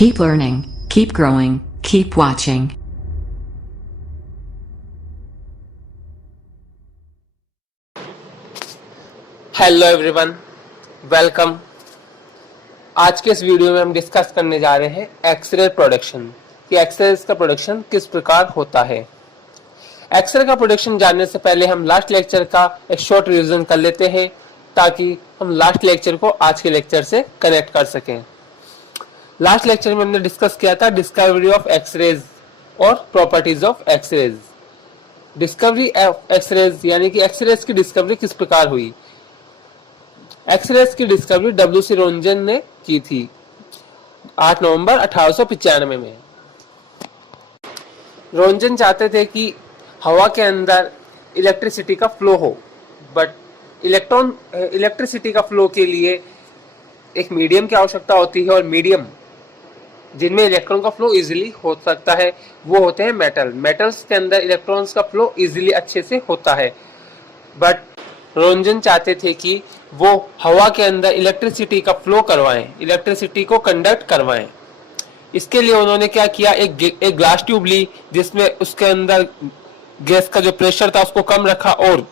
Keep learning, keep growing, keep watching. Hello everyone, welcome. आज के इस वीडियो में हम डिस्कस करने जा रहे हैं एक्सरे प्रोडक्शन कि एक्सरे का प्रोडक्शन किस प्रकार होता है। एक्सरे का प्रोडक्शन जानने से पहले हम लास्ट लेक्चर का एक शॉर्ट रिवीजन कर लेते हैं ताकि हम लास्ट लेक्चर को आज के लेक्चर से कनेक्ट कर सकें। लास्ट लेक्चर में हमने डिस्कस किया था डिस्कवरी ऑफ एक्सरेज और properties of X rays. Discovery of X rays यानी कि एक्सरेज की डिस्कवरी किस प्रकार हुई। एक्सरेज की डिस्कवरी W.C. रोंजन ने की थी 8 नवंबर 1895 में। रोंजन चाहते थे कि हवा के अंदर इलेक्ट्रिसिटी का फ्लो हो, बट इलेक्ट्रिसिटी का फ्लो के लिए एक मीडियम की आवश्यकता होती है और मीडियम जिनमें इलेक्ट्रॉन का फ्लो इजीली हो सकता है वो होते हैं मेटल। मेटल्स के अंदर इलेक्ट्रॉन्स का फ्लो इजीली अच्छे से होता है, बट रोंजन चाहते थे कि वो हवा के अंदर इलेक्ट्रिसिटी का फ्लो करवाएं, इलेक्ट्रिसिटी को कंडक्ट करवाएं। इसके लिए उन्होंने क्या किया, एक ग्लास ट्यूब ली जिसमें उसके अंदर गैस का जो प्रेशर था उसको कम रखा और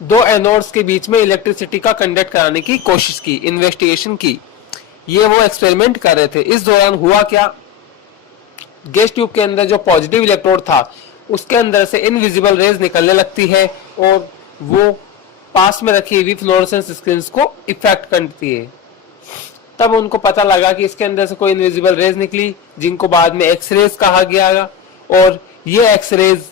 दो एनोड्स के बीच में इलेक्ट्रिसिटी का कंडक्ट कराने की कोशिश की, इन्वेस्टिगेशन की। ये वो एक्सपेरिमेंट कर रहे थे। इस दौरान हुआ क्या, गैस ट्यूब के अंदर जो पॉजिटिव इलेक्ट्रोड था उसके अंदर से इनविजिबल रेज निकलने लगती है और वो पास में रखी हुई फ्लोरोसेंस स्क्रीन को इफेक्ट करती है। तब उनको पता लगा कि इसके अंदर से कोई इनविजिबल रेज निकली जिनको बाद में एक्सरेज कहा गया, और ये एक्सरेज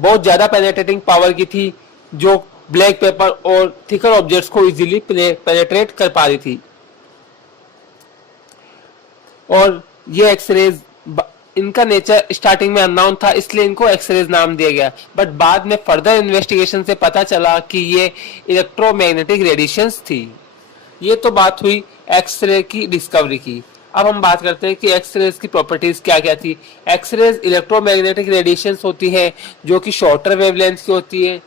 बहुत ज्यादा पेनेट्रेटिंग पावर की थी जो ब्लैक पेपर और थिकर ऑब्जेक्ट्स को इजीली पेनेट्रेट कर पा रही थी। और ये एक्सरेज, इनका नेचर स्टार्टिंग में अननोन था इसलिए इनको एक्सरेज नाम दिया गया, बट बाद में फर्दर इन्वेस्टिगेशन से पता चला कि ये इलेक्ट्रोमैग्नेटिक रेडिएशंस थी। ये तो बात हुई एक्सरे की डिस्कवरी की। अब हम बात करते हैं कि एक्सरेज की प्रॉपर्टीज क्या क्या थी। एक्सरेज इलेक्ट्रोमैग्नेटिक रेडिएशंस होती है जो कि शॉर्टर वेवलेंथ की होती है।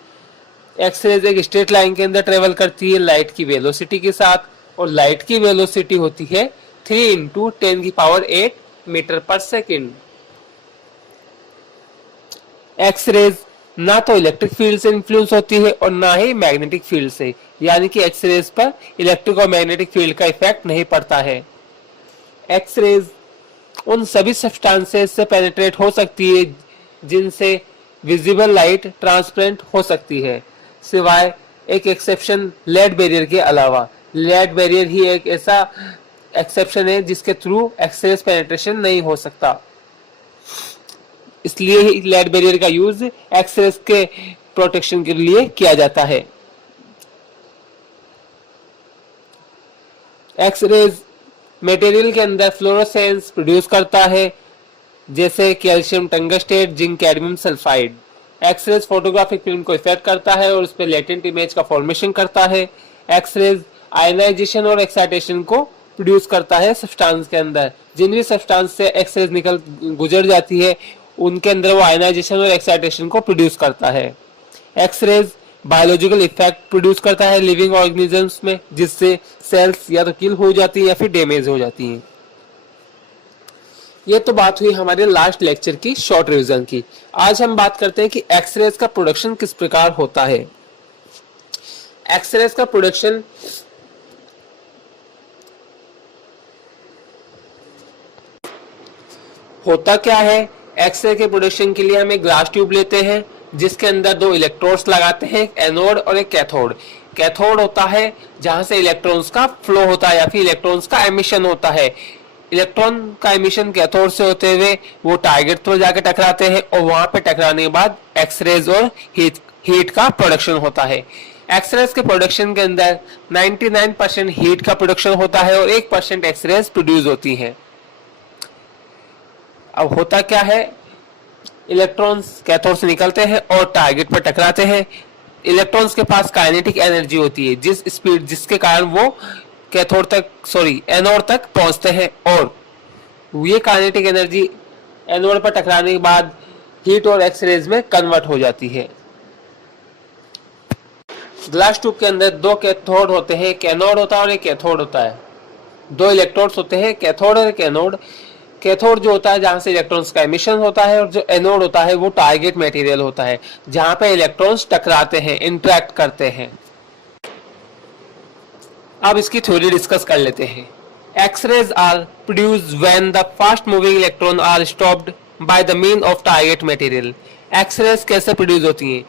एक्सरेज एक स्ट्रेट लाइन के अंदर ट्रेवल करती है लाइट की वेलोसिटी के साथ, और लाइट की वेलोसिटी होती है 3 × 10⁸ मीटर पर सेकेंड। एक्सरेज ना तो इलेक्ट्रिक फील्ड से इन्फ्लुएंस होती है और ना ही मैग्नेटिक फील्ड से, यानी कि एक्सरेज पर इलेक्ट्रिक और मैग्नेटिक फील्ड का इफेक्ट नहीं पड़ता है। एक्सरेज उन सभी सब्सटेंसेस से पेनिट्रेट हो सकती है जिनसे विजिबल लाइट ट्रांसपेरेंट हो सकती है, सिवाय एक एक्सेप्शन लेड बैरियर के अलावा। लेड बैरियर ही एक ऐसा एक्सेप्शन है जिसके थ्रू एक्सरेज पेनिट्रेशन नहीं हो सकता, इसलिए ही लेड बैरियर का यूज एक्सरेज के प्रोटेक्शन के लिए किया जाता है। एक्सरेज मटेरियल के अंदर फ्लोरोसेंस प्रोड्यूस करता है, जैसे calcium tungstate, zinc, cadmium sulphide. X rays photographic film को इफेक्ट करता है और उस पर लेटेंट इमेज का फॉर्मेशन करता है। एक्सरेज आयनाइजेशन और एक्साइटेशन को प्रोड्यूस करता है सब्सटेंस के अंदर। जिन भी सब्सटेंस से एक्सरेज गुजर जाती है उनके अंदर वो आयनाइजेशन और एक्साइटेशन को प्रोड्यूस करता है। एक्सरेज बायोलॉजिकल इफेक्ट प्रोड्यूस करता है लिविंग ऑर्गेनिजम्स में, जिससे सेल्स या तो किल हो जाती है या फिर डैमेज हो जाती हैं। ये तो बात हुई हमारे लास्ट लेक्चर की शॉर्ट रिवीजन की। आज हम बात करते हैं कि एक्सरेज का प्रोडक्शन किस प्रकार होता है। एक्सरेज का प्रोडक्शन होता क्या है। एक्सरे के प्रोडक्शन के लिए हम एक ग्लास ट्यूब लेते हैं जिसके अंदर दो इलेक्ट्रोड्स लगाते हैं, एक एनोड और एक कैथोड। कैथोड होता है जहां से इलेक्ट्रॉन्स का फ्लो होता है या फिर इलेक्ट्रॉन्स का एमिशन होता है। इलेक्ट्रॉन का एमिशन कैथोड से होते हुए वो टारगेट पर जाकर टकराते हैं और वहां पे टकराने के बाद एक्सरेज और हीट का प्रोडक्शन होता है। एक्सरेज के प्रोडक्शन के अंदर 99% हीट का प्रोडक्शन होता है और 1% एक्सरेज प्रोड्यूस होती है। अब होता क्या है, इलेक्ट्रॉन्स कैथोड से निकलते हैं और टारगेट पर टकराते हैं। इलेक्ट्रॉन्स के पास काइनेटिक एनर्जी होती है जिसके कारण वो एनोड तक पहुंचते हैं, और ये काइनेटिक एनर्जी एनोड पर टकराने के बाद हीट और एक्सरेज में कन्वर्ट हो जाती है। ग्लास ट्यूब के अंदर दो कैथोड होते हैं, एक एनोड होता है और एक कैथोड होता है। दो इलेक्ट्रोड्स होते हैं, कैथोड और एक एनोड। कैथोड जो होता है जहां से इलेक्ट्रॉन्स का एमिशन होता है, और जो एनोड होता है वो टारगेट मटेरियल होता है जहां पे इलेक्ट्रॉन्स टकराते हैं, इंटरेक्ट करते हैं। अब इसकी थ्योरी डिस्कस कर लेते हैं। X rays are produced when the fast moving electron are stopped by the mean of target material. X rays कैसे प्रोड्यूस होती हैं?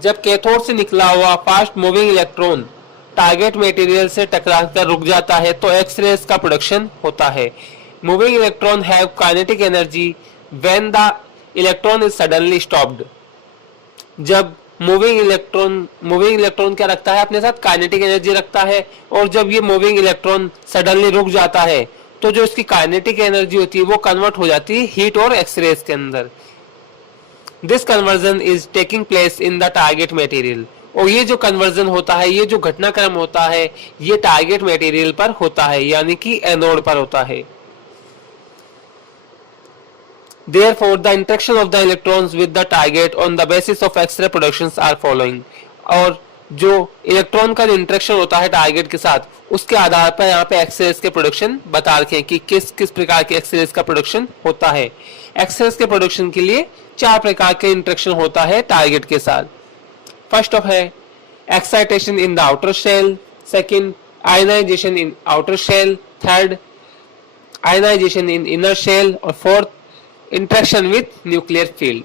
जब कैथोड से निकला हुआ fast moving electron target material से टकराकर रुक जाता है तो एक्स-रेज का प्रोडक्शन होता है। Moving electron have kinetic energy when the electron is suddenly stopped. जब मूविंग इलेक्ट्रॉन क्या रखता है अपने साथ? काइनेटिक एनर्जी रखता है। और जब ये मूविंग इलेक्ट्रॉन सडनली रुक जाता है तो जो इसकी काइनेटिक एनर्जी होती है वो कन्वर्ट हो जाती है हीट और एक्स-रेज के अंदर। This conversion is taking place in the target material. और ये जो कन्वर्जन होता है, ये जो घटनाक्रम होता है, ये टारगेट मटेरियल पर होता है, यानी कि एनोड पर होता है। Therefore, the interaction of the electrons with the target on the basis of X-ray productions are following। और जो इलेक्ट्रॉन का इंटरेक्शन होता है टारगेट के साथ, उसके आधार पर यहाँ पे एक्स-रेज के प्रोडक्शन बता रखे हैं कि किस किस प्रकार के एक्स-रेज का प्रोडक्शन होता है। एक्स-रेज के प्रोडक्शन के लिए 4 प्रकार के इंटरेक्शन होता है टारगेट के साथ। फर्स्ट ऑफ है excitation in the outer shell, second ionization in outer shell, third ionization in inner shell, और fourth interaction with nuclear field.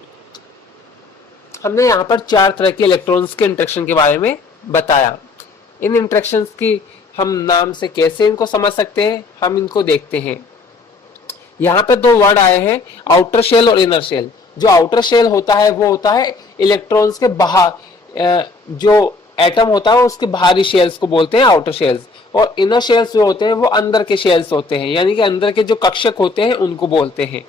हमने यहाँ पर 4 तरह के इलेक्ट्रॉन्स के इंटरेक्शन के बारे में बताया। इन इंटरेक्शंस की हम नाम से कैसे इनको समझ सकते हैं, हम इनको देखते हैं। यहाँ पे 2 वर्ड आए हैं, आउटर शेल और इनर शेल। जो आउटर शेल होता है वो होता है इलेक्ट्रॉन्स के बाहर, जो एटम होता है उसके बाहरी शेल्स को बोलते हैं आउटर शेल्स। और इनर शेल्स जो होते हैं वो अंदर के शेल्स होते हैं, यानी कि अंदर के जो कक्षक होते हैं उनको बोलते हैं।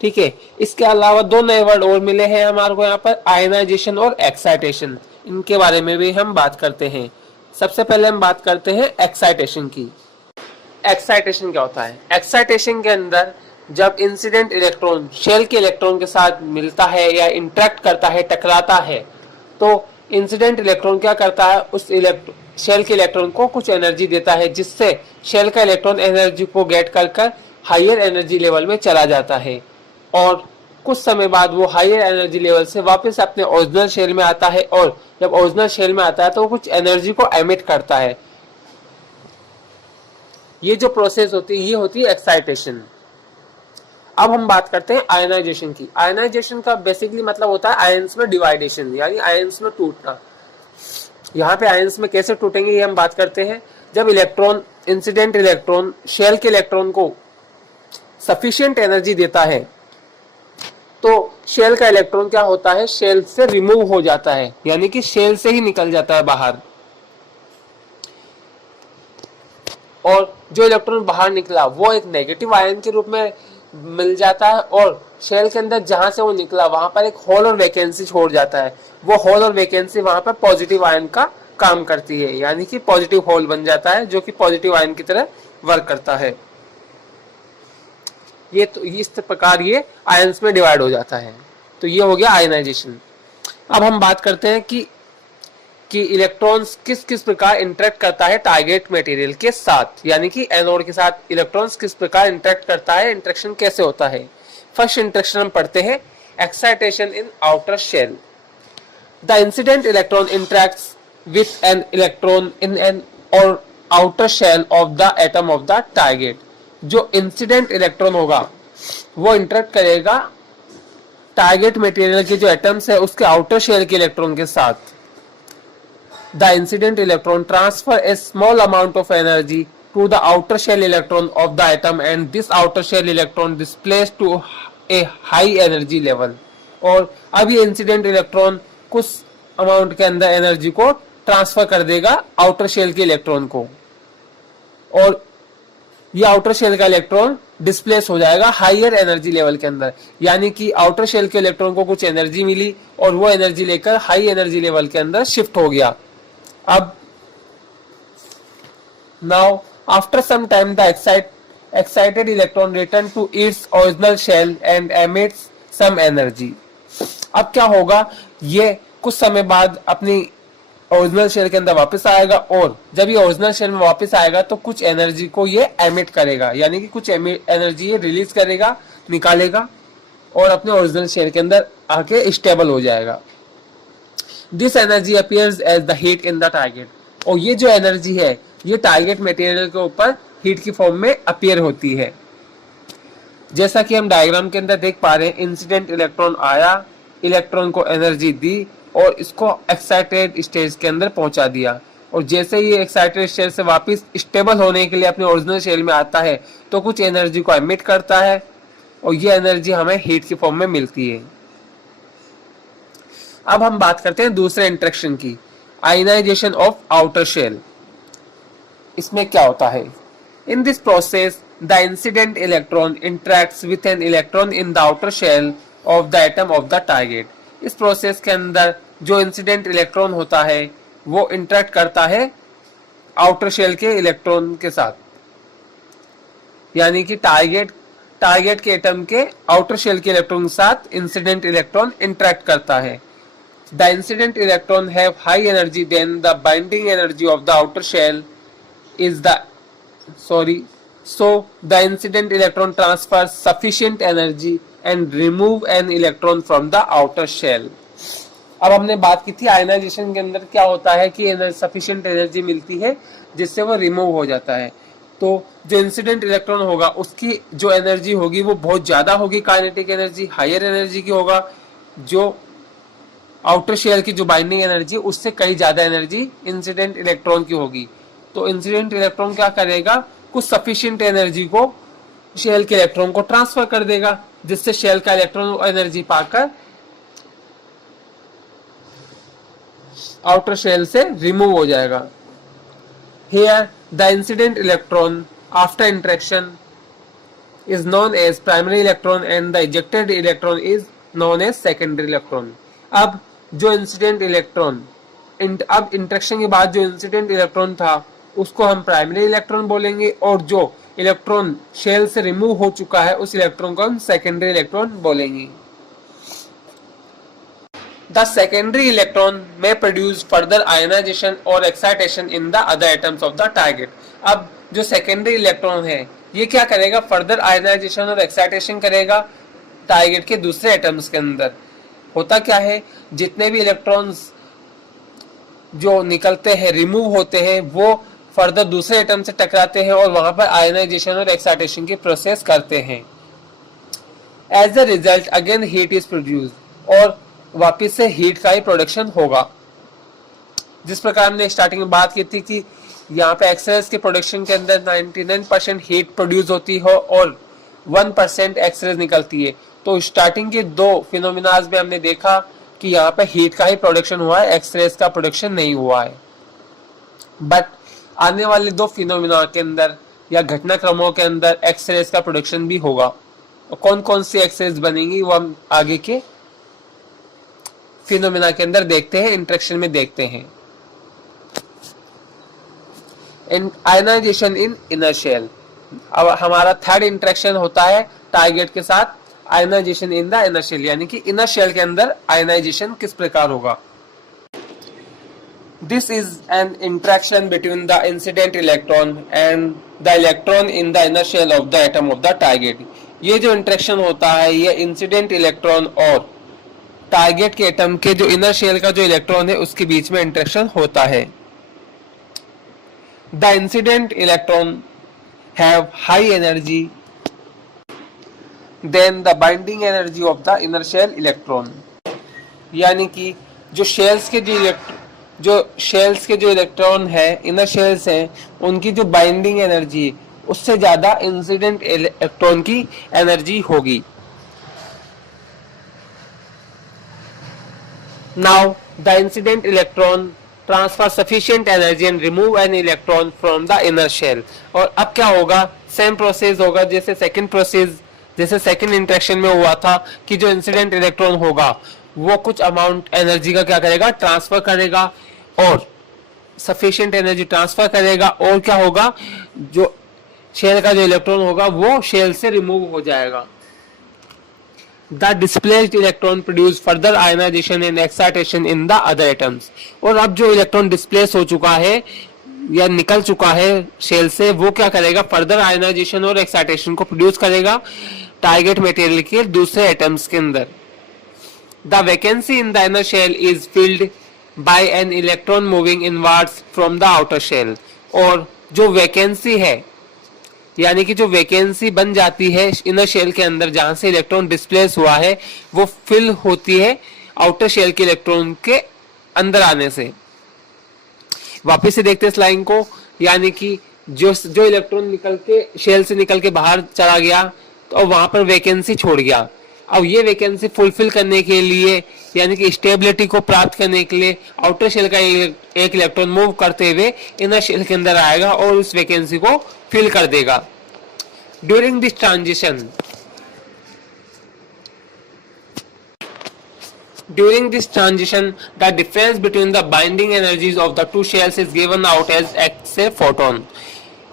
ठीक है। इसके अलावा 2 नए वर्ड और मिले हैं हमारे को यहाँ पर, आयनाइजेशन और एक्साइटेशन। इनके बारे में भी हम बात करते हैं। सबसे पहले हम बात करते हैं एक्साइटेशन की। एक्साइटेशन क्या होता है? एक्साइटेशन के अंदर जब इंसिडेंट इलेक्ट्रॉन शेल के इलेक्ट्रॉन के साथ मिलता है या इंटरेक्ट करता है, टकराता है, तो इंसिडेंट इलेक्ट्रॉन क्या करता है? उस शेल के इलेक्ट्रॉन को कुछ एनर्जी देता है, जिससे शेल का इलेक्ट्रॉन एनर्जी को गेट कर हायर एनर्जी लेवल में चला जाता है। और कुछ समय बाद वो हायर एनर्जी लेवल से वापस अपने ओरिजिनल शेल में आता है, और जब ओरिजिनल शेल में आता है तो वो कुछ एनर्जी को एमिट करता है। ये जो प्रोसेस होती है ये होती है एक्साइटेशन। अब हम बात करते हैं आयनाइजेशन की। आयनाइजेशन का बेसिकली मतलब होता है आयंस में डिवाइडेशन, यानी आयंस में टूटना। यहाँ पे आयंस में कैसे टूटेंगे ये हम बात करते हैं। जब इलेक्ट्रॉन, इंसिडेंट इलेक्ट्रॉन शेल के इलेक्ट्रॉन को सफिशिएंट एनर्जी देता है तो शेल का इलेक्ट्रॉन क्या होता है? शेल से रिमूव हो जाता है, यानी कि शेल से ही निकल जाता है बाहर। और जो इलेक्ट्रॉन बाहर निकला वो एक नेगेटिव आयन के रूप में मिल जाता है, और शेल के अंदर जहां से वो निकला वहां पर एक होल और वैकेंसी छोड़ जाता है। वो होल और वैकेंसी वहां पर पॉजिटिव आयन का काम करती है, यानी कि पॉजिटिव होल बन जाता है जो कि पॉजिटिव आयन की तरह वर्क करता है। ये तो इस प्रकार ये आयंस में डिवाइड हो जाता है। तो ये हो गया आयनाइजेशन। अब हम बात करते हैं कि इलेक्ट्रॉन्स किस किस प्रकार इंटरेक्ट करता है टारगेट मटेरियल के साथ, यानी कि एनोड के साथ इलेक्ट्रॉन्स किस प्रकार इंटरेक्ट करता है, इंटरेक्शन कैसे होता है। फर्स्ट इंटरेक्शन हम पढ़ते हैं, excitation in outer shell. The incident electron interacts with an electron in an और outer shell of the atom of the target. जो इंसिडेंट इलेक्ट्रॉन होगा वो इंटरेक्ट करेगा टारगेट मटेरियल के जो एटम्स है उसके आउटर शेल के इलेक्ट्रॉन के साथ। The incident electron transfer a small amount of energy to the outer shell electron of the atom and this outer shell electron displace to a high energy level. और अब ये incident electron कुछ amount के अंदर energy को transfer कर देगा outer shell के इलेक्ट्रॉन को, और ये आउटर शेल का इलेक्ट्रॉन डिस्प्लेस हो जाएगा हायर एनर्जी लेवल के अंदर, यानी कि आउटर शेल के इलेक्ट्रॉन को कुछ एनर्जी मिली और वो एनर्जी लेकर हाई एनर्जी लेवल के अंदर शिफ्ट हो गया। अब now after some time the excited electron return to its original shell and emits some energy. अब क्या होगा, ये कुछ समय बाद अपनी ओरिजिनल शेल के अंदर वापस आएगा, और जब ये ओरिजिनल शेल में वापस आएगा तो कुछ एनर्जी को ये एमिट करेगा, यानी कि कुछ एनर्जी ये रिलीज करेगा, निकालेगा, और अपने ओरिजिनल शेल के अंदर आके स्टेबल हो जाएगा। This energy appears as the heat in the target, और ये जो एनर्जी है ये टारगेट मटेरियल के ऊपर हीट की फॉर्म में अपीयर होती है। जैसा कि हम डायग्राम के अंदर देख पा रहे हैं, इंसिडेंट इलेक्ट्रॉन आया, इलेक्ट्रॉन को एनर्जी दी और इसको एक्साइटेड स्टेज के अंदर पहुंचा दिया, और जैसे ही एक्साइटेड स्टेज से वापस स्टेबल होने के लिए अपने ओरिजिनल शेल में आता है तो कुछ एनर्जी को एमिट करता है, और ये एनर्जी हमें हीट की फॉर्म में मिलती है। अब हम बात करते हैं दूसरे इंटरेक्शन की, आयनाइजेशन ऑफ आउटर शेल। इसमें क्या होता है? In this process the incident electron interacts with an electron in the outer shell of the atom of the target. इस प्रोसेस के अंदर जो इंसिडेंट इलेक्ट्रॉन होता है वो इंटरेक्ट करता है आउटर शेल के इलेक्ट्रॉन के साथ, यानी कि टारगेट के एटम के आउटर शेल के इलेक्ट्रॉन के साथ इंसिडेंट इलेक्ट्रॉन इंटरेक्ट करता है। The incident electron have high energy than the binding energy of the outer shell is the so the incident electron transfers sufficient energy and remove an electron from the outer shell। अब हमने बात की थी ionization के अंदर क्या होता है कि सफिशिएंट एनर्जी मिलती है जिससे वो रिमूव हो जाता है। तो जो इंसिडेंट इलेक्ट्रॉन होगा उसकी जो एनर्जी होगी वो बहुत ज्यादा होगी, काइनेटिक एनर्जी हायर एनर्जी की होगा। जो आउटर शेल की जो बाइंडिंग एनर्जी उससे कई ज्यादा एनर्जी इंसिडेंट इलेक्ट्रॉन की होगी। तो इंसिडेंट इलेक्ट्रॉन क्या करेगा, कुछ सफिशिएंट एनर्जी को शेल के इलेक्ट्रॉन को ट्रांसफर कर देगा, जिससे शेल का इलेक्ट्रॉन एनर्जी पाकर आउटर शेल से रिमूव हो जाएगा। Here the incident electron after interaction is known as primary electron and the ejected electron is known as secondary electron. अब जो इंसिडेंट इलेक्ट्रॉन अब इंटरेक्शन के बाद जो इंसिडेंट इलेक्ट्रॉन था उसको हम प्राइमरी इलेक्ट्रॉन बोलेंगे, और जो इलेक्ट्रॉन शेल से रिमूव हो चुका है उस इलेक्ट्रॉन को हम सेकेंडरी इलेक्ट्रॉन बोलेंगे। द सेकेंडरी इलेक्ट्रॉन में प्रोड्यूस फर्दर आयनाइजेशन और excitation in the other atoms of the target. अब जो सेकेंडरी इलेक्ट्रॉन है ये क्या करेगा, फर्दर आयनाइजेशन और एक्साइटेशन करेगा टारगेट के दूसरे एटम्स के अंदर। होता क्या है, जितने भी इलेक्ट्रॉन्स जो निकलते हैं, रिमूव होते हैं, वो फर्दर दूसरे एटम से टकराते हैं और वहां पर आयनाइजेशन और एक्साइटेशन की प्रोसेस करते हैं। As a result again heat is produced, और वापिस से हीट का ही प्रोडक्शन होगा। जिस प्रकार हमने स्टार्टिंग में बात की थी कि यहाँ पे एक्सरेज के प्रोडक्शन के अंदर 99% हीट प्रोड्यूस होती है और 1% एक्सरेज निकलती है। तो स्टार्टिंग के दो फिनोमिनाज में हमने देखा कि यहाँ पे हीट का ही प्रोडक्शन हुआ है, एक्सरेज का प्रोडक्शन नहीं हुआ है। बट आने वाले दो फिनोमिना के अंदर या घटनाक्रमों के अंदर एक्सरेज का प्रोडक्शन भी होगा, और कौन कौन सी एक्सरेज बनेंगी वो हम आगे के फिनोमिना के अंदर देखते हैं, इंटरेक्शन में देखते हैं। आयनाइजेशन इन इनर शेल, अब हमारा थर्ड इंटरेक्शन होता है टारगेट के साथ, ionisation in the inner shell, यानी कि इनर शेल के अंदर आयनाइजेशन किस प्रकार होगा। This is an interaction between the incident electron and the electron in the inner shell of the atom of the target। ये जो इंटरेक्शन होता है ये इंसिडेंट इलेक्ट्रॉन और टारगेट के एटम के जो इनर शेल का जो इलेक्ट्रॉन है उसके बीच में इंटरेक्शन होता है। The incident electron have high energy than the binding energy of the inner shell electron, यानी कि जो शेल्स के जो इलेक्ट्रॉन है, इनर शेल्स हैं, उनकी जो बाइंडिंग एनर्जी उससे ज्यादा इंसिडेंट इलेक्ट्रॉन की एनर्जी होगी। Now the incident electron transfer sufficient energy and remove an electron from the inner shell. और अब क्या होगा, सेम प्रोसेस होगा जैसे सेकंड इंटरेक्शन में हुआ था कि जो इंसिडेंट इलेक्ट्रॉन होगा वो कुछ अमाउंट एनर्जी का क्या करेगा, ट्रांसफर करेगा, और सफिशिएंट एनर्जी ट्रांसफर करेगा, और क्या होगा, जो शेल का जो इलेक्ट्रॉन होगा वो शेल से रिमूव हो जाएगा। The displaced electron produce further ionisation and excitation in the other atoms. और अब जो इलेक्ट्रॉन डिस्प्लेस हो चुका है या निकल चुका है शेल से, वो क्या करेगा, फर्दर आयनाइजेशन और एक्साइटेशन को प्रोड्यूस करेगा टारगेट मटेरियल के दूसरे एटम्स के अंदर। The vacancy in the inner shell is filled by an electron moving inwards from the outer shell. और जो वैकेंसी है, यानी कि जो वैकेंसी बन जाती है इनर शेल के अंदर जहां से इलेक्ट्रॉन डिस्प्लेस हुआ है, वो फिल होती है आउटर शेल के इलेक्ट्रॉन के अंदर आने से। वापस से देखते हैं इस लाइन को, यानी कि जो इलेक्ट्रॉन निकल के शेल से निकल के बाहर चला गया तो वहां पर वैकेंसी छोड़ गया। अब ये वैकेंसी फुलफिल करने के लिए, यानी कि स्टेबिलिटी को प्राप्त करने के लिए, आउटर शेल का एक इलेक्ट्रॉन मूव करते हुए इनर शेल के अंदर आएगा और उस वैकेंसी को फिल कर देगा। During this transition the difference between the binding energies of the two shells is given out as X-ray photon।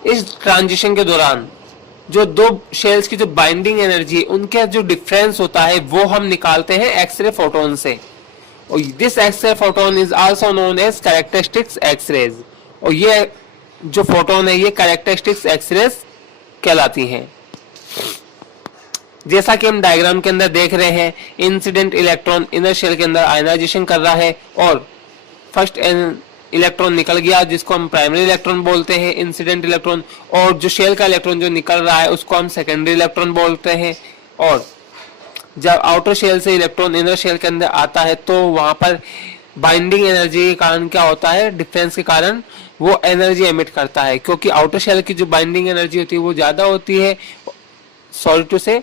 इस ट्रांजिशन के दौरान जो दो शेल्स की जो बाइंडिंग एनर्जी है, उनका जो डिफरेंस होता है वो हम निकालते हैं एक्सरे फोटोन से। और this X ray photon is also known as characteristics X rays. और ये जो फोटोन है ये कैरेक्टरिस्टिक्स एक्सरेज कहलाती हैं। जैसा कि हम डायग्राम के अंदर देख रहे हैं, इंसिडेंट इलेक्ट्रॉन इनर शेल के अंदर आयनाइजेशन कर रहा है और फर्स्ट इलेक्ट्रॉन निकल गया जिसको हम प्राइमरी इलेक्ट्रॉन बोलते हैं, इंसिडेंट इलेक्ट्रॉन। और जो शेल का इलेक्ट्रॉन जो निकल रहा है उसको हम सेकेंडरी इलेक्ट्रॉन बोलते हैं। और जब आउटर शेल से इलेक्ट्रॉन इनर शेल के अंदर आता है तो वहां पर बाइंडिंग एनर्जी के कारण क्या होता है, डिफरेंस के कारण वो एनर्जी एमिट करता है, क्योंकि आउटर शेल की जो बाइंडिंग एनर्जी होती है वो ज्यादा होती है सॉरी टू से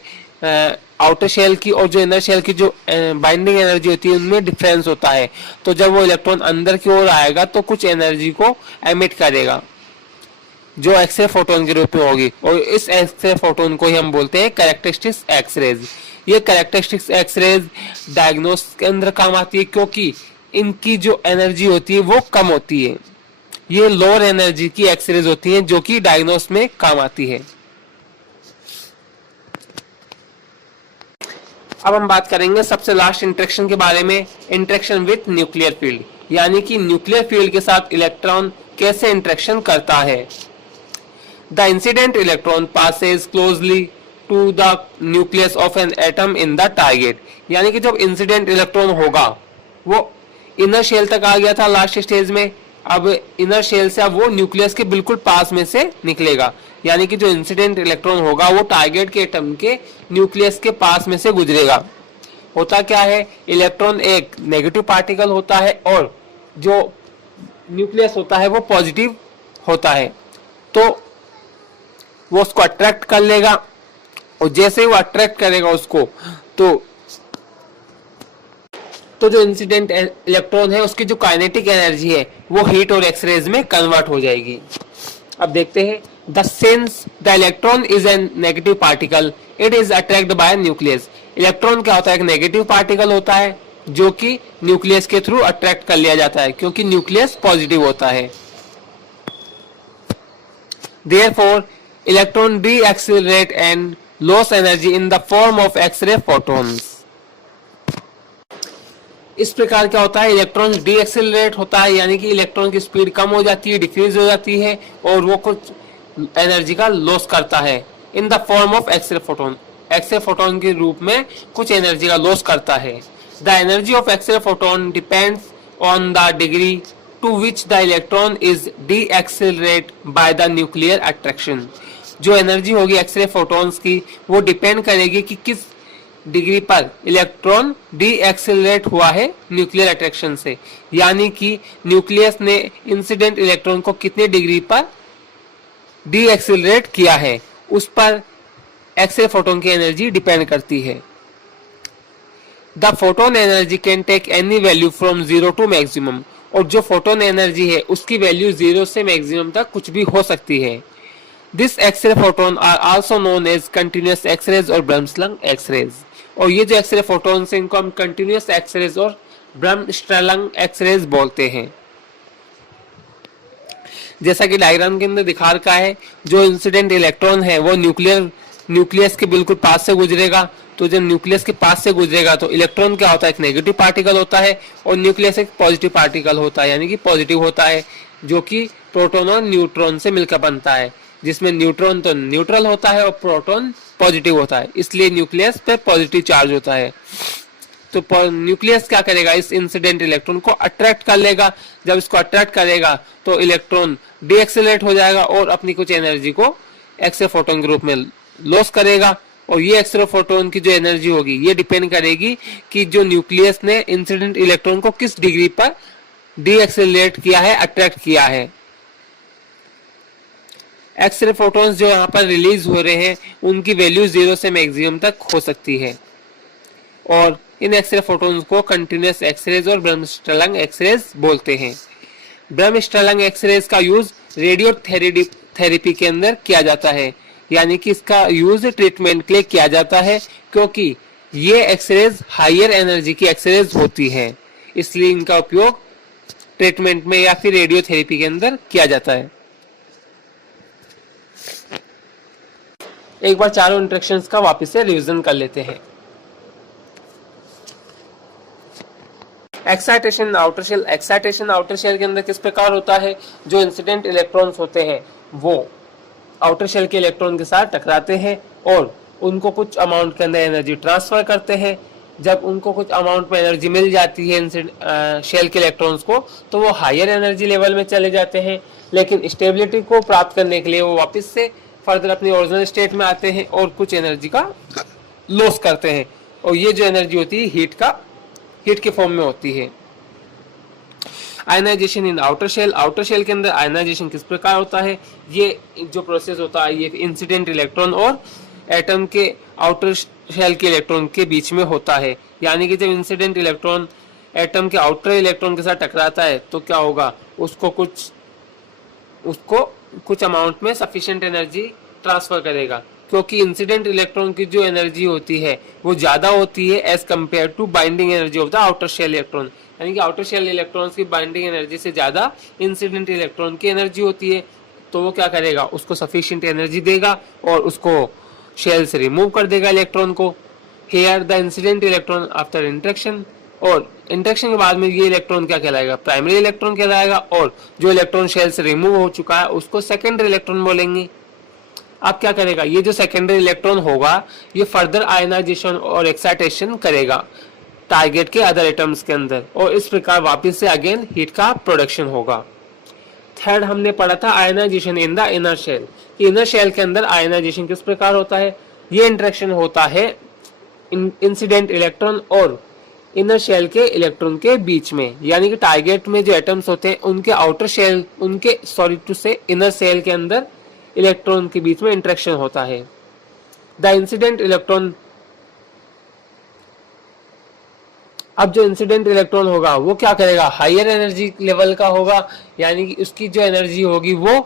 आउटर शेल की, और जो इनर शेल की जो बाइंडिंग एनर्जी होती है उनमें डिफरेंस होता है। तो जब वो इलेक्ट्रॉन अंदर की ओर आएगा तो कुछ एनर्जी को एमिट करेगा जो एक्सरे फोटोन के रूप में होगी, और इस एक्सरे फोटोन को ही हम बोलते हैं कैरेक्टरिस्टिक्स एक्सरेज। ये कैरेक्टरिस्टिक्स एक्सरेज डायग्नोस के अंदर काम आती है क्योंकि इनकी जो एनर्जी होती है वो कम होती है। ये लोअर एनर्जी की एक्सरेज होती हैं जो कि डायग्नोस में काम आती है। अब हम बात करेंगे सबसे लास्ट इंटरेक्शन के बारे में, इंटरेक्शन विथ न्यूक्लियर फील्ड, यानी कि न्यूक्लियर फील्ड के साथ इलेक्ट्रॉन कैसे इंटरेक्शन करता है। The incident electron passes closely to the nucleus of an atom in the target. यानी कि जब इंसिडेंट इलेक्ट्रॉन होगा वो इनर शेल तक आ गया था लास्ट स्टेज में, अब इनर शेल से अब वो न्यूक्लियस के बिल्कुल पास में से निकलेगा। यानी कि जो इंसिडेंट इलेक्ट्रॉन होगा वो टारगेट के एटम के न्यूक्लियस के पास में से गुजरेगा। होता क्या है, इलेक्ट्रॉन एक नेगेटिव पार्टिकल होता है और जो न्यूक्लियस होता है वो पॉजिटिव होता है, तो वो उसको अट्रैक्ट कर लेगा, और जैसे ही वो अट्रैक्ट करेगा उसको तो जो इंसिडेंट इलेक्ट्रॉन है उसकी जो काइनेटिक एनर्जी है वो हीट और एक्सरेज में कन्वर्ट हो जाएगी। अब देखते हैं, the sins the electron is an negative particle it is attract bye nucleus. Electron क्या होता है, एक नेगेटिव पार्टिकल होता है जो कि न्यूक्लियस के थ्रू अट्रैक्ट कर लिया जाता है क्योंकि न्यूक्लियस पॉजिटिव होता है। Therefore, electron de-accelerate and lose energy in the form of X-ray photons। इस प्रकार क्या होता है, इलेक्ट्रॉन डी-एक्सेलरेट होता है, यानी कि इलेक्ट्रॉन की स्पीड कम हो जाती है, डिक्रीज हो जाती है और वो कुछ एनर्जी का लॉस करता है in the form of X ray photon. X ray photon के रूप में कुछ एनर्जी का लॉस करता है। The energy of X ray photon depends on the degree to which the electron is de accelerate by the nuclear attraction. जो एनर्जी होगी एक्सरे फोटोन्स की वो डिपेंड करेगी कि किस डिग्री पर इलेक्ट्रॉन डी-एक्सेलरेट हुआ है न्यूक्लियर अट्रैक्शन से, यानी कि न्यूक्लियस ने इंसिडेंट इलेक्ट्रॉन को कितने डिग्री पर डी-एक्सेलरेट किया है उस पर एक्सरे फोटोन की एनर्जी डिपेंड करती है। The photon energy can take any value from 0 to maximum. और जो फोटोन एनर्जी है उसकी वैल्यू 0 से मैक्सिमम तक कुछ भी हो सकती है। This X ray photon are also known as continuous X rays और ब्रह्मस्लंग एक्सरेज। और ये जो एक्सरे फोटोन है इनको हम कंटिन्यूअस एक्सरेज और ब्रह्मस्लंग एक्सरेज बोलते हैं। जैसा कि डायग्राम के अंदर दिखा रखा है, जो इंसिडेंट इलेक्ट्रॉन है वो न्यूक्लियस के बिल्कुल पास से गुजरेगा तो जब न्यूक्लियस के पास से गुजरेगा तो इलेक्ट्रॉन क्या होता है, एक नेगेटिव पार्टिकल होता है, और न्यूक्लियस एक पॉजिटिव पार्टिकल होता है, यानी कि पॉजिटिव होता है, जो कि प्रोटॉन और न्यूट्रॉन से मिलकर बनता है, जिसमें न्यूट्रॉन तो न्यूट्रल होता है और प्रोटॉन पॉजिटिव होता है, इसलिए न्यूक्लियस पे पॉजिटिव चार्ज होता है। तो न्यूक्लियस क्या करेगा, इस इंसिडेंट इलेक्ट्रॉन को अट्रैक्ट कर लेगा। जब इसको अट्रैक्ट करेगा तो इलेक्ट्रॉन डीएक्सेलरेट हो जाएगा और अपनी कुछ एनर्जी को एक्स-रे फोटोन के रूप में लॉस करेगा। और ये एक्स-रे फोटोन की जो एनर्जी होगी ये डिपेंड करेगी कि जो न्यूक्लियस ने इंसिडेंट इलेक्ट्रॉन को किस डिग्री पर डीएक्सेलरेट किया है, अट्रैक्ट किया है। एक्स-रे फोटोन्स जो यहाँ पर रिलीज हो रहे हैं उनकी वैल्यू 0 से मैक्सिमम तक हो सकती है, और इन एक्सरे फोटोन्स को कंटिन्यूअस एक्सरेज और ब्रह्मस्ट्रलंग एक्सरेज बोलते हैं। ब्रह्मस्ट्रलंग एक्सरेज का यूज रेडियो थेरेपी के अंदर किया जाता है, यानी कि इसका यूज ट्रीटमेंट के लिए किया जाता है, क्योंकि ये एक्सरेज हायर एनर्जी की एक्सरेज होती है, इसलिए इनका उपयोग ट्रीटमेंट में या फिर रेडियो थेरेपी के अंदर किया जाता है। एक बार चारों इंटरेक्शंस का वापस से रिवीजन कर लेते हैं। Excitation outer shell, excitation outer shell के अंदर किस प्रकार होता है, जो इंसिडेंट इलेक्ट्रॉन्स होते हैं वो आउटर शेल के इलेक्ट्रॉन के साथ टकराते हैं और उनको कुछ अमाउंट के अंदर एनर्जी ट्रांसफर करते हैं। जब उनको कुछ अमाउंट में एनर्जी मिल जाती है शेल के इलेक्ट्रॉन्स को, तो वो हायर एनर्जी लेवल में चले जाते हैं, लेकिन स्टेबिलिटी को प्राप्त करने के लिए वो वापस से फर्दर अपनी ओरिजिनल स्टेट में आते हैं और कुछ एनर्जी का लॉस करते हैं। और ये जो एनर्जी होती है हीट के फॉर्म में होती है। Ionisation in outer shell, outer shell के अंदर आयनाइजेशन किस प्रकार होता है, ये जो प्रोसेस होता है ये इंसिडेंट इलेक्ट्रॉन और एटम के आउटर शेल के इलेक्ट्रॉन के बीच में होता है। यानी कि जब इंसिडेंट इलेक्ट्रॉन एटम के आउटर इलेक्ट्रॉन के साथ टकराता है तो क्या होगा, उसको कुछ अमाउंट में सफिशिएंट एनर्जी ट्रांसफर करेगा, क्योंकि इंसिडेंट इलेक्ट्रॉन की जो एनर्जी होती है वो ज्यादा होती है as compare to binding energy of the outer shell electron. यानी कि आउटर शेल इलेक्ट्रॉन्स की बाइंडिंग एनर्जी से ज्यादा इंसिडेंट इलेक्ट्रॉन की एनर्जी होती है, तो वो क्या करेगा, उसको सफिशिएंट एनर्जी देगा और उसको शेल से रिमूव कर देगा इलेक्ट्रॉन को। Here the incident electron after interaction, और इंटरेक्शन के बाद में ये इलेक्ट्रॉन क्या कहलाएगा, प्राइमरी इलेक्ट्रॉन कहलाएगा, और जो इलेक्ट्रॉन शेल से रिमूव हो चुका है उसको सेकेंडरी इलेक्ट्रॉन बोलेंगे। अब क्या करेगा, ये जो सेकेंडरी इलेक्ट्रॉन होगा ये फर्दर आयनाइजेशन और एक्साइटेशन करेगा टारगेट के अदर एटम्स के अंदर, और इस प्रकार वापस से अगेन हीट का प्रोडक्शन होगा। थर्ड हमने पढ़ा था ionisation in the inner shell. Inner shell के अंदर आयनाइजेशन किस प्रकार होता है, ये इंटरेक्शन होता है इंसिडेंट इलेक्ट्रॉन और इनर शेल के इलेक्ट्रॉन के बीच में, यानी कि टारगेट में जो एटम्स होते हैं उनके आउटर शेल इनर शेल के अंदर इलेक्ट्रॉन के बीच में इंटरेक्शन होता है। द इंसिडेंट इलेक्ट्रॉन, अब जो इंसिडेंट इलेक्ट्रॉन होगा वो क्या करेगा, हायर एनर्जी लेवल का होगा, यानी कि उसकी जो एनर्जी होगी वो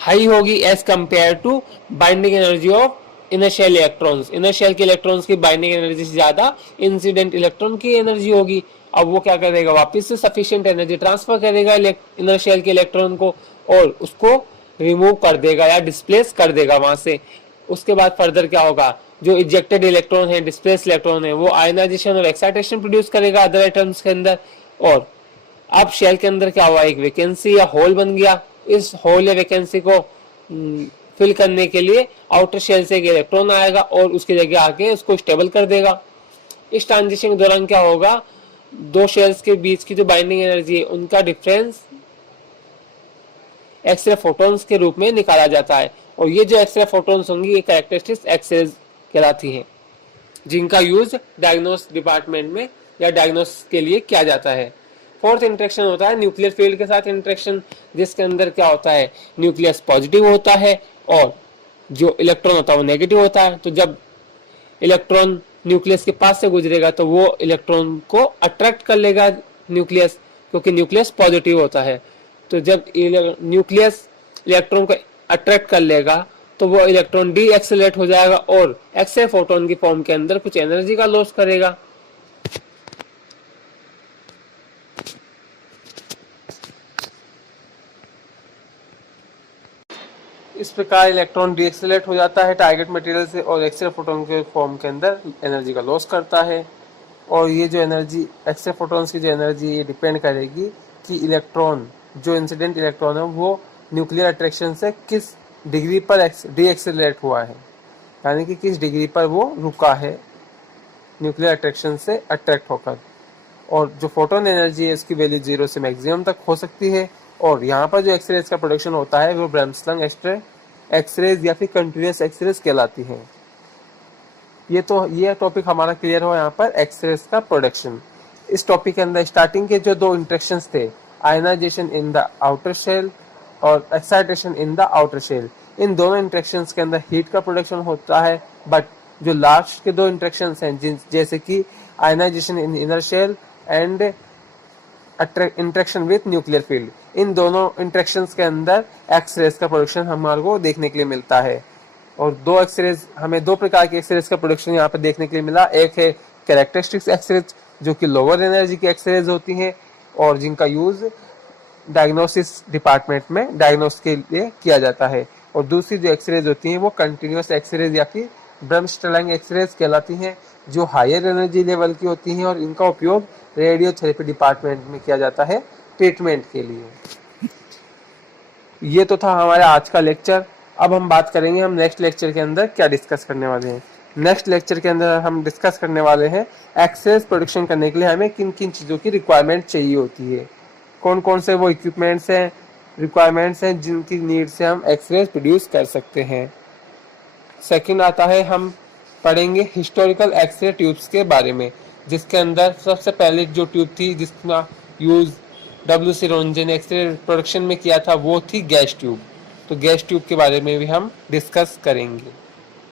हाई होगी as compare to binding energy of inner shell electrons. Inner shell के इलेक्ट्रॉन्स की बाइंडिंग एनर्जी से ज्यादा इंसिडेंट इलेक्ट्रॉन की एनर्जी होगी। अब वो क्या करेगा, वापस से सफिशिएंट एनर्जी ट्रांसफर करेगा इनर शेल के इलेक्ट्रॉन को और उसको रिमूव कर देगा या डिस्प्लेस कर देगा वहां से। उसके बाद फर्दर क्या होगा, जो इजेक्टेड इलेक्ट्रॉन है, डिस्प्लेस इलेक्ट्रॉन है, वो आयनाइजेशन और एक्साइटेशन प्रोड्यूस करेगा अदर एटम्स के अंदर, और अब शेल के अंदर क्या हुआ, एक वैकेंसी या होल बन गया। इस होल या वैकेंसी को फिल करने के लिए आउटर शेल से एक इलेक्ट्रॉन आएगा और उसकी जगह आके उसको स्टेबल कर देगा। इस ट्रांजिशन के दौरान क्या होगा, दो शेल्स के बीच की जो बाइंडिंग एनर्जी है उनका डिफरेंस एक्सरे फोटॉन्स के रूप में निकाला जाता है, और ये जो एक्सरे फोटॉन्स होंगी ये कैरेक्टरिस्टिक्स एक्सरेज कहलाती हैं, जिनका यूज डायग्नोस डिपार्टमेंट में या डायग्नोस के लिए किया जाता है। फोर्थ इंटरेक्शन होता है न्यूक्लियर फील्ड के साथ इंटरेक्शन, जिसके अंदर क्या होता है, न्यूक्लियस पॉजिटिव होता है और जो इलेक्ट्रॉन होता है वो नेगेटिव होता है। तो जब इलेक्ट्रॉन न्यूक्लियस के पास से गुजरेगा तो वो इलेक्ट्रॉन को अट्रैक्ट कर लेगा न्यूक्लियस, क्योंकि न्यूक्लियस पॉजिटिव होता है। तो जब न्यूक्लियस इलेक्ट्रॉन को अट्रैक्ट कर लेगा तो वो इलेक्ट्रॉन डी एक्सेलरेट हो जाएगा और एक्स-रे फोटोन की फॉर्म के अंदर कुछ एनर्जी का लॉस करेगा। इस प्रकार इलेक्ट्रॉन डीएक्सेलरेट हो जाता है टारगेट मटेरियल से और एक्सरे फोटोन के फॉर्म के अंदर एनर्जी का लॉस करता है। और ये जो एनर्जी एक्सरे फोटॉन्स की जो एनर्जी ये डिपेंड करेगी कि इलेक्ट्रॉन जो इंसिडेंट इलेक्ट्रॉन है वो न्यूक्लियर अट्रैक्शन से किस डिग्री पर डीएक्सेलरेट हुआ है, यानी कि किस डिग्री पर वो रुका है न्यूक्लियर अट्रैक्शन से अट्रैक्ट होकर। और जो फोटोन एनर्जी है उसकी वैल्यू 0 से मैक्सिमम तक हो सकती है। और यहाँ पर जो एक्सरेज का प्रोडक्शन होता है वो ब्रैमस्लंग एक्सरेज या फिर कंटिन्यूस एक्सरेज कहलाती है। ये टॉपिक हमारा क्लियर हुआ यहाँ पर एक्सरेज का प्रोडक्शन। इस टॉपिक के अंदर स्टार्टिंग के जो 2 इंटरेक्शंस थे, ionization in the outer shell और excitation in the outer shell, इन दोनों इंटरेक्शंस के अंदर हीट का प्रोडक्शन होता है। बट जो लास्ट के 2 इंटरेक्शंस हैं जैसे कि ionization in inner shell and interaction with nuclear field, इन दोनों इंटरेक्शंस के अंदर एक्सरेज का प्रोडक्शन हमारे को देखने के लिए मिलता है। और 2 एक्सरेज, हमें 2 प्रकार के एक्सरेज का प्रोडक्शन यहाँ पर देखने के लिए मिला। एक है कैरेक्टरिस्टिक्स एक्सरेज जो कि लोअर एनर्जी की एक्सरेज होती हैं और जिनका यूज डायग्नोसिस डिपार्टमेंट में डायग्नोस के लिए किया जाता है। और दूसरी जो एक्सरेज होती हैं वो कंटिन्यूस एक्सरेज या फिर ब्रह्मस्टरलैंग एक्सरेज कहलाती हैं, जो हायर एनर्जी लेवल की होती हैं और इनका उपयोग रेडियोथेरेपी डिपार्टमेंट में किया जाता है ट्रीटमेंट के लिए। ये तो था हमारा आज का लेक्चर। अब हम बात करेंगे हम नेक्स्ट लेक्चर के अंदर क्या डिस्कस करने वाले हैं। नेक्स्ट लेक्चर के अंदर हम डिस्कस करने वाले हैं एक्सरेज प्रोडक्शन करने के लिए हमें किन किन चीज़ों की रिक्वायरमेंट चाहिए होती है, कौन कौन से वो इक्विपमेंट्स हैं, रिक्वायरमेंट्स हैं जिनकी नीड से हम एक्सरेज प्रोड्यूस कर सकते हैं। सेकंड आता है, हम पढ़ेंगे हिस्टोरिकल एक्सरे ट्यूब्स के बारे में, जिसके अंदर सबसे पहले जो ट्यूब थी जिसका यूज WC रोंजे ने एक्सरे प्रोडक्शन में किया था वो थी गैस ट्यूब। तो गैस ट्यूब के बारे में भी हम डिस्कस करेंगे।